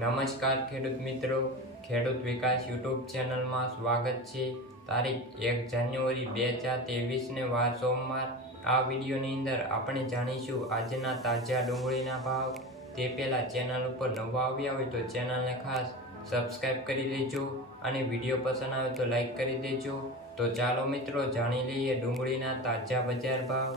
નમસ્કાર ખેડૂત મિત્રો. ખેડૂત વિકાસ યુટ્યુબ ચેનલમાં સ્વાગત છે. તારીખ એક જાન્યુઆરી બે હજાર ત્રેવીસને વાર સોમવાર. આ વિડીયોની અંદર આપણે જાણીશું આજના તાજા ડુંગળીના ભાવ. તે પહેલાં ચેનલ ઉપર નવા આવ્યા હોય તો ચેનલને ખાસ સબસ્ક્રાઈબ કરી લેજો અને વીડિયો પસંદ આવે તો લાઈક કરી દેજો. તો ચાલો મિત્રો જાણી લઈએ ડુંગળીના તાજા બજાર ભાવ.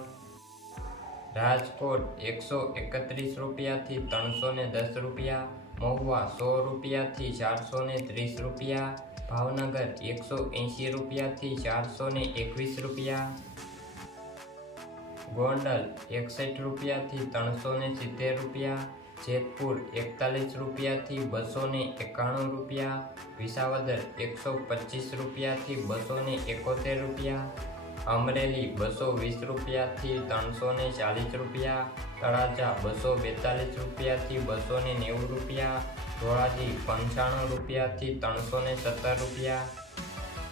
રાજકોટ એકસો એકત્રીસ રૂપિયાથી ત્રણસો ને દસ રૂપિયા. મહુવા સો રૂપિયાથી ચારસો ને ત્રીસ રૂપિયા, ભાવનગર એકસો એંશી રૂપિયાથી ચારસો ને એકવીસ રૂપિયા, ગોંડલ એકસઠ રૂપિયાથી ત્રણસો ને સિત્તેર રૂપિયા, જેતપુર એકતાલીસ રૂપિયાથી બસો ને એકાણું રૂપિયા, વિસાવદર એકસો પચીસ રૂપિયાથી બસો ને એકોતેર રૂપિયા અમરેલી બસો વીસ રૂપિયાથી ત્રણસો ને ચાલીસ રૂપિયા, તળાજા બસો બેતાલીસ રૂપિયાથી બસો ને નેવું રૂપિયા ધોરાજી પંચાણું રૂપિયાથી ત્રણસો ને સત્તર રૂપિયા,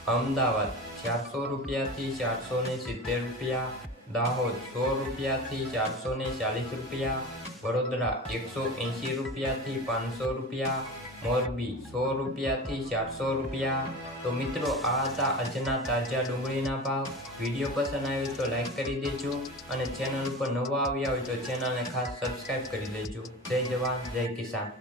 અમદાવાદ ચારસો રૂપિયાથી ચારસો ને સિત્તેર રૂપિયા, દાહોદ સો રૂપિયાથી ચારસો ને ચાલીસ રૂપિયા, વડોદરા એકસો એંશી રૂપિયાથી પાંચસો રૂપિયા મોરબી સો રૂપિયાથી ચારસો રૂપિયા. તો મિત્રો, આ હતા આજના તાજા ડુંગળીના ભાવ. વીડિયો પસંદ આવ્યો તો લાઈક કરી દેજો અને ચેનલ ઉપર નવા આવ્યા હોય તો ચેનલને ખાસ સબસ્ક્રાઈબ કરી દેજો. જય જવાન, જય કિસાન.